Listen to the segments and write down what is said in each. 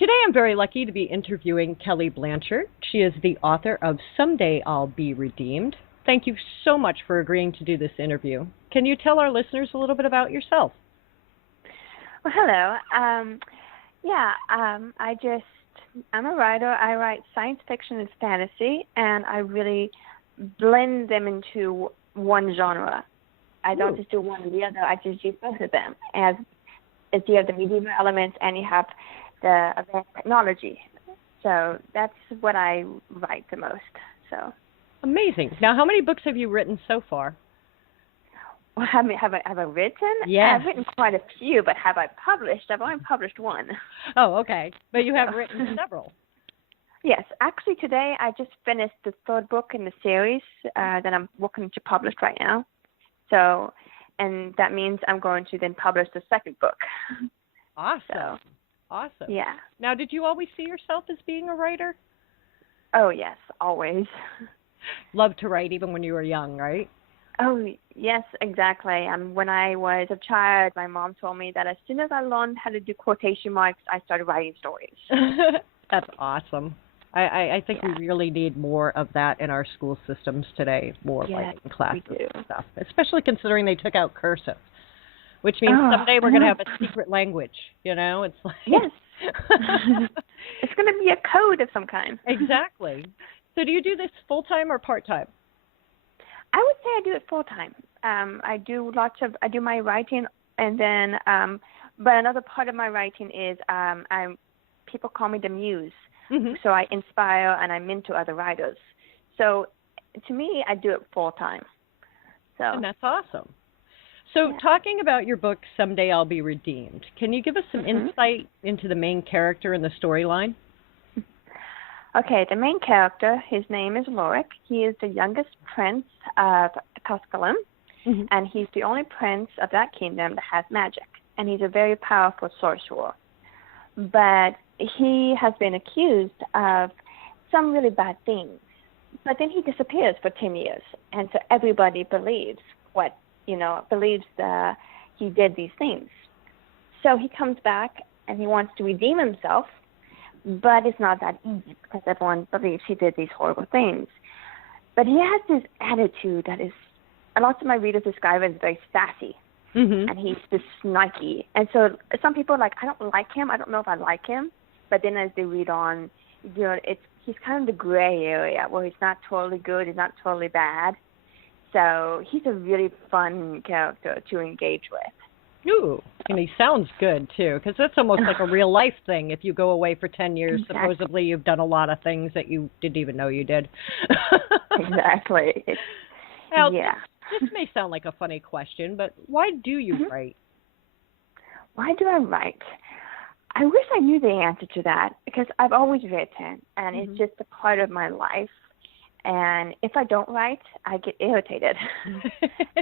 Today I'm very lucky to be interviewing Kelly Blanchard. She is the author of Someday I'll Be Redeemed. Thank you so much for agreeing to do this interview. Can you tell our listeners a little bit about yourself? Well, hello. I'm a writer. I write science fiction and fantasy, and I really blend them into one genre. I don't just do one or the other. I just use both of them. As you have the medieval elements and you have the advanced technology. So that's what I write the most. So amazing. Now, how many books have you written so far? Well, have I written? Yeah. I've written quite a few, but have I published? I've only published one. Oh, okay. But you have written several. Yes. Actually, today I just finished the third book in the series that I'm working to publish right now. So, and that means I'm going to then publish the second book. Awesome. Awesome. Yeah. Now, did you always see yourself as being a writer? Oh, yes, always. Loved to write even when you were young, right? Oh, yes, exactly. When I was a child, my mom told me that as soon as I learned how to do quotation marks, I started writing stories. That's awesome. I think we really need more of that in our school systems today, more writing classes and stuff, especially considering they took out cursive, which means someday we're going to have a secret language, you know? It's like yes. It's going to be a code of some kind. Exactly. So do you do this full-time or part-time? I would say I do it full-time. I do my writing, and then, but another part of my writing is people call me the muse. Mm-hmm. So I inspire and I mentor other writers. So to me, I do it full-time. So. And that's awesome. So talking about your book, Someday I'll Be Redeemed, can you give us some insight into the main character and the storyline? Okay, the main character, his name is Lauric. He is the youngest prince of Tusculum, and he's the only prince of that kingdom that has magic, and he's a very powerful sorcerer. But he has been accused of some really bad things, but then he disappears for 10 years, and so everybody believes that he did these things. So he comes back, and he wants to redeem himself, but it's not that easy because everyone believes he did these horrible things. But he has this attitude that is, a lot of my readers describe it as very sassy, and he's just snarky. And so some people are like, I don't like him. I don't know if I like him. But then as they read on, he's kind of the gray area where he's not totally good, he's not totally bad. So he's a really fun character to engage with. Ooh, and he sounds good, too, because that's almost like a real-life thing. If you go away for 10 years, supposedly you've done a lot of things that you didn't even know you did. Exactly. Now, this may sound like a funny question, but why do you write? Why do I write? I wish I knew the answer to that, because I've always written, and it's just a part of my life. And if I don't write, I get irritated.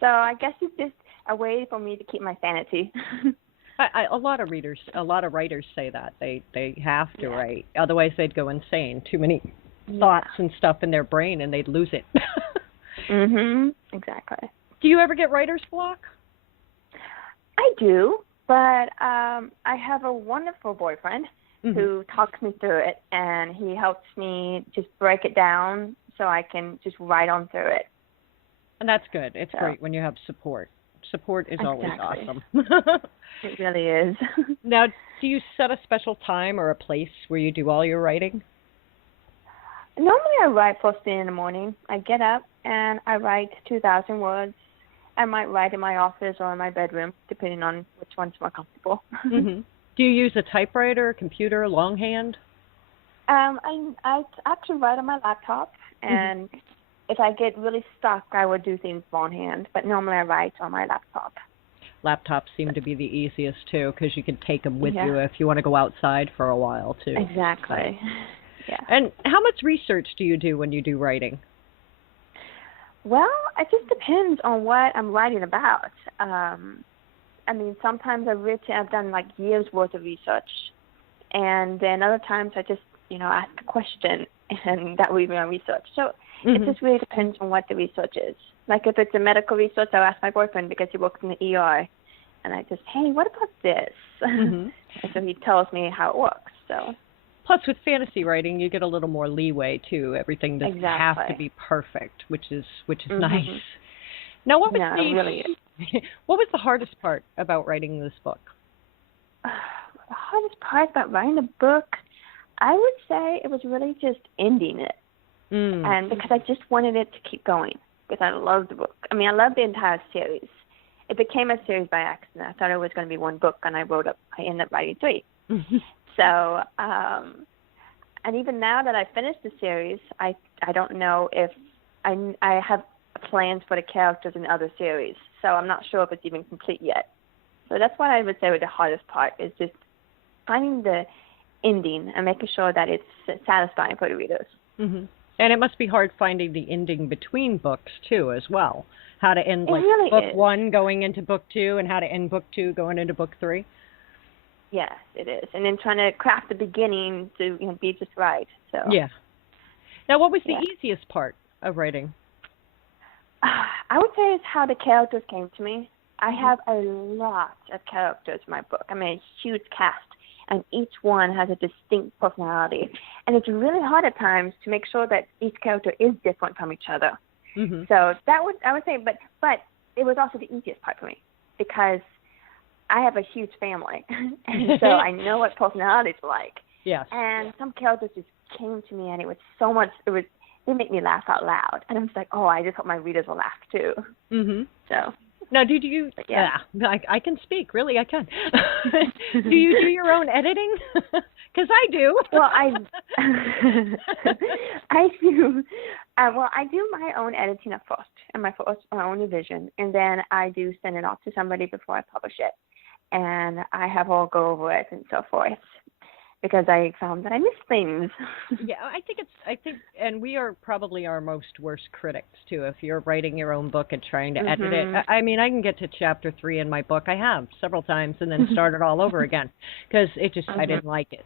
So I guess it's just a way for me to keep my sanity. A lot of writers say that. They have to write. Otherwise, they'd go insane. Too many thoughts and stuff in their brain, and they'd lose it. Exactly. Do you ever get writer's block? I do, but I have a wonderful boyfriend who talks me through it, and he helps me just break it down so I can just write on through it. And that's good. It's great when you have support. Support is always awesome. It really is. Now, do you set a special time or a place where you do all your writing? Normally I write first thing in the morning. I get up and I write 2,000 words. I might write in my office or in my bedroom, depending on which one's more comfortable. Do you use a typewriter, a computer, longhand? I actually write on my laptop, and if I get really stuck, I would do things longhand, but normally I write on my laptop. Laptops seem to be the easiest, too, because you can take them with you if you want to go outside for a while, too. Exactly. Yeah. And how much research do you do when you do writing? Well, it just depends on what I'm writing about. I mean, sometimes I've done like years worth of research, and then other times I just, ask a question, and that will be my research. So it just really depends on what the research is. Like if it's a medical research, I'll ask my boyfriend because he works in the ER, and I just, hey, what about this? Mm-hmm. And so he tells me how it works. So. Plus, with fantasy writing, you get a little more leeway too. Everything doesn't have to be perfect, which is nice. Now, what was the hardest part about writing this book? The hardest part about writing the book, I would say it was really just ending it, and because I just wanted it to keep going because I loved the book. I mean, I loved the entire series. It became a series by accident. I thought it was going to be one book, and I ended up writing 3. So, and even now that I finished the series, I don't know if I have plans for the characters in other series. So I'm not sure if it's even complete yet. So that's what I would say was the hardest part, is just finding the ending and making sure that it's satisfying for the readers. Mm-hmm. And it must be hard finding the ending between books too, as well. How to end book 1 going into book 2, and how to end book 2 going into book 3. Yes, it is. And then trying to craft the beginning to be just right. So. Yeah. Now, what was the easiest part of writing? I would say it's how the characters came to me. I have a lot of characters in my book. I mean, a huge cast, and each one has a distinct personality. And it's really hard at times to make sure that each character is different from each other. Mm-hmm. So I would say, but it was also the easiest part for me because I have a huge family, and so I know what personalities are like. Yes. And some characters just came to me, and it was so much. They make me laugh out loud, and I'm just like, oh, I just hope my readers will laugh too. Mm-hmm. So. Now, did you? Yeah, I can speak. Really, I can. Do you do your own editing? Because I do. Well, I do. Well, I do my own editing at first, and my own revision, and then I do send it off to somebody before I publish it, and I have all go over it and so forth. Because I found that I miss things. Yeah, I think, and we are probably our most worst critics too. If you're writing your own book and trying to edit it, I mean, I can get to chapter 3 in my book. I have several times, and then start it all over again because I didn't like it.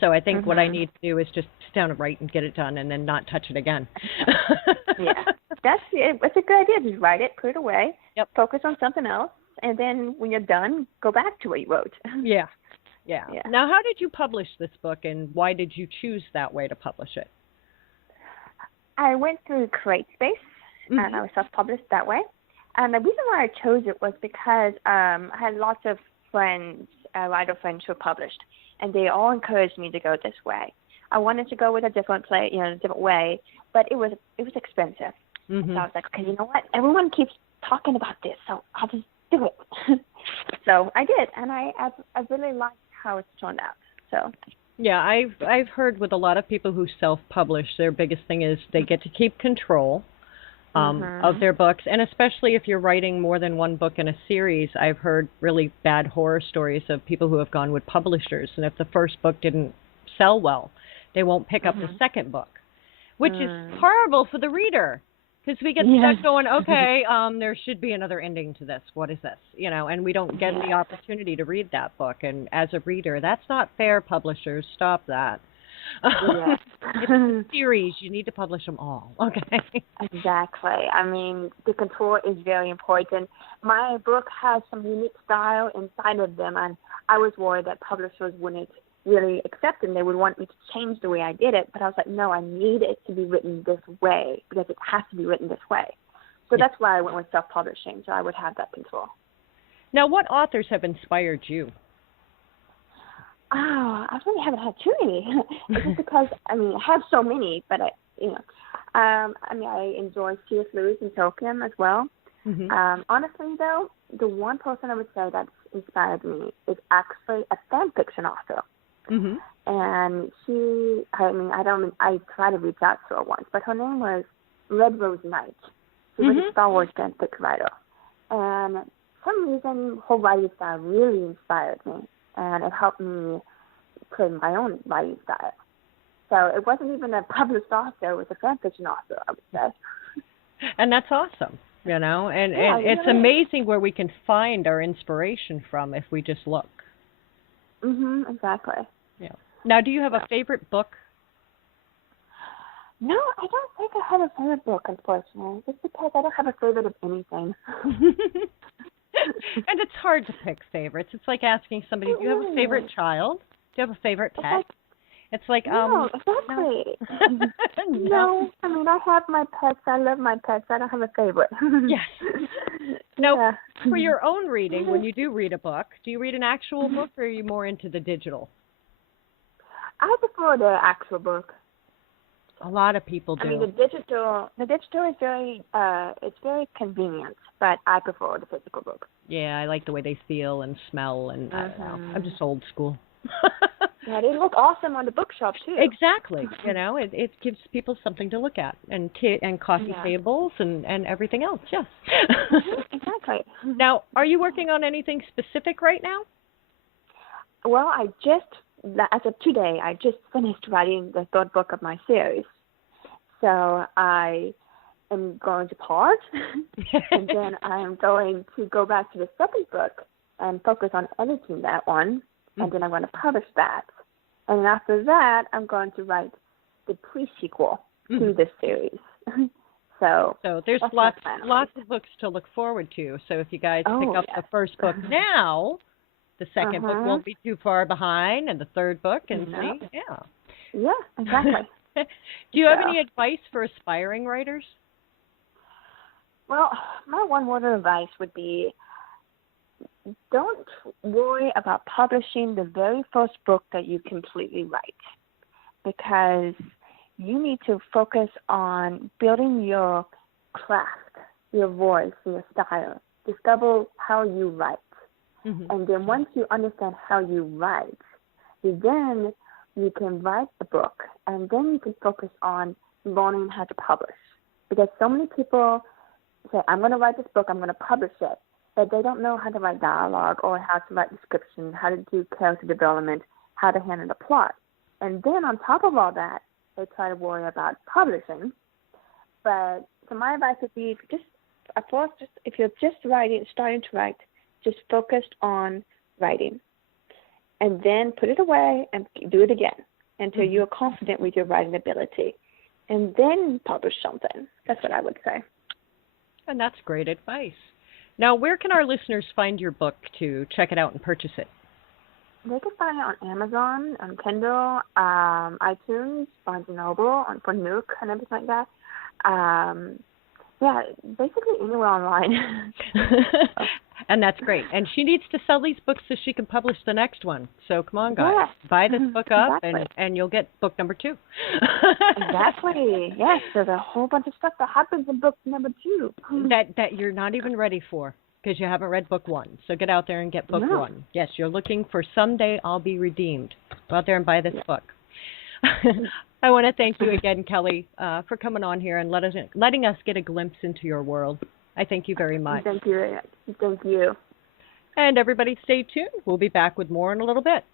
So I think what I need to do is just sit down and write and get it done, and then not touch it again. Yeah, that's it. It's a good idea. Just write it, put it away, focus on something else, and then when you're done, go back to what you wrote. Yeah. Yeah. Now, how did you publish this book, and why did you choose that way to publish it? I went through CreateSpace, and I was self-published that way. And the reason why I chose it was because I had lots of friends, writer friends who were published, and they all encouraged me to go this way. I wanted to go with a different different way, but it was expensive. So I was like, okay, you know what? Everyone keeps talking about this, so I'll just do it. So I did, and I really liked how it's turned out. So yeah, I've heard with a lot of people who self-publish, their biggest thing is they get to keep control of their books, and especially if you're writing more than one book in a series. I've heard really bad horror stories of people who have gone with publishers, and if the first book didn't sell well, they won't pick up the second book, which is horrible for the reader. Because we get stuck going, okay, there should be another ending to this. What is this? And we don't get the opportunity to read that book. And as a reader, that's not fair, publishers. Stop that. It's a series. You need to publish them all. Okay. Exactly. I mean, the control is very important. My book has some unique style inside of them, and I was worried that publishers wouldn't really accept it. They would want me to change the way I did it, but I was like, no, I need it to be written this way because it has to be written this way. So that's why I went with self-publishing, so I would have that control. Now, what authors have inspired you? Oh, I really haven't had too many. It's just because, I have so many, but I enjoy C.S. Lewis and Tolkien as well. Honestly, though, the one person I would say that's inspired me is actually a fan fiction author. And she, I tried to reach out to her once, but her name was Red Rose Knight. She was a Star Wars fan fiction writer. And for some reason, her writing style really inspired me, and it helped me create my own writing style. So it wasn't even a published author, it was a fan fiction author, I would say. And that's awesome. And it's amazing where we can find our inspiration from if we just look. Exactly. Yeah. Now, do you have a favorite book? No, I don't think I have a favorite book, unfortunately. Just because I don't have a favorite of anything. And it's hard to pick favorites. It's like asking somebody, do you have a favorite child? Do you have a favorite pet? It's like, no, exactly. no. No, I mean, I have my pets. I love my pets. I don't have a favorite. Yes. Now, for your own reading, when you do read a book, do you read an actual book or are you more into the digital? I prefer the actual book. A lot of people do. I mean, the digital is very, it's very convenient, but I prefer the physical book. Yeah, I like the way they feel and smell, and I don't know. I'm just old school. Yeah, they look awesome on the bookshop too. Exactly. You know, it gives people something to look at, and coffee tables and everything else. Yes. Exactly. Now, are you working on anything specific right now? Well, as of today, I just finished writing the third book of my series. So I am going to pause, and then I am going to go back to the second book and focus on editing that one, and then I'm going to publish that. And after that, I'm going to write the pre-sequel to this series. So there's lots of books to look forward to. So if you guys pick up the first book now, the second book won't be too far behind, and the third book, and see, Yeah, exactly. Do you have any advice for aspiring writers? Well, my one word of advice would be, don't worry about publishing the very first book that you completely write, because you need to focus on building your craft, your voice, your style. Discover how you write. And then once you understand how you write, then you can write a book, and then you can focus on learning how to publish. Because so many people say, I'm going to write this book, I'm going to publish it, but they don't know how to write dialogue or how to write description, how to do character development, how to handle the plot. And then on top of all that, they try to worry about publishing. But so my advice would be, if you're just starting to write, just focused on writing, and then put it away and do it again until you're confident with your writing ability, and then publish something. That's what I would say. And that's great advice. Now, where can our listeners find your book to check it out and purchase it? They can find it on Amazon, on Kindle, iTunes, Barnes & Noble, for Nook and everything like that. Yeah, basically anywhere online. And that's great. And she needs to sell these books so she can publish the next one. So come on, guys. Buy this book up, and you'll get book number 2. Exactly. Yes, there's a whole bunch of stuff that happens in book number 2. That you're not even ready for because you haven't read book 1. So get out there and get book 1. Yes, you're looking for Someday I'll Be Redeemed. Go out there and buy this book. I want to thank you again, Kelly, for coming on here and letting us get a glimpse into your world. I thank you very much. Thank you. Thank you. And everybody stay tuned. We'll be back with more in a little bit.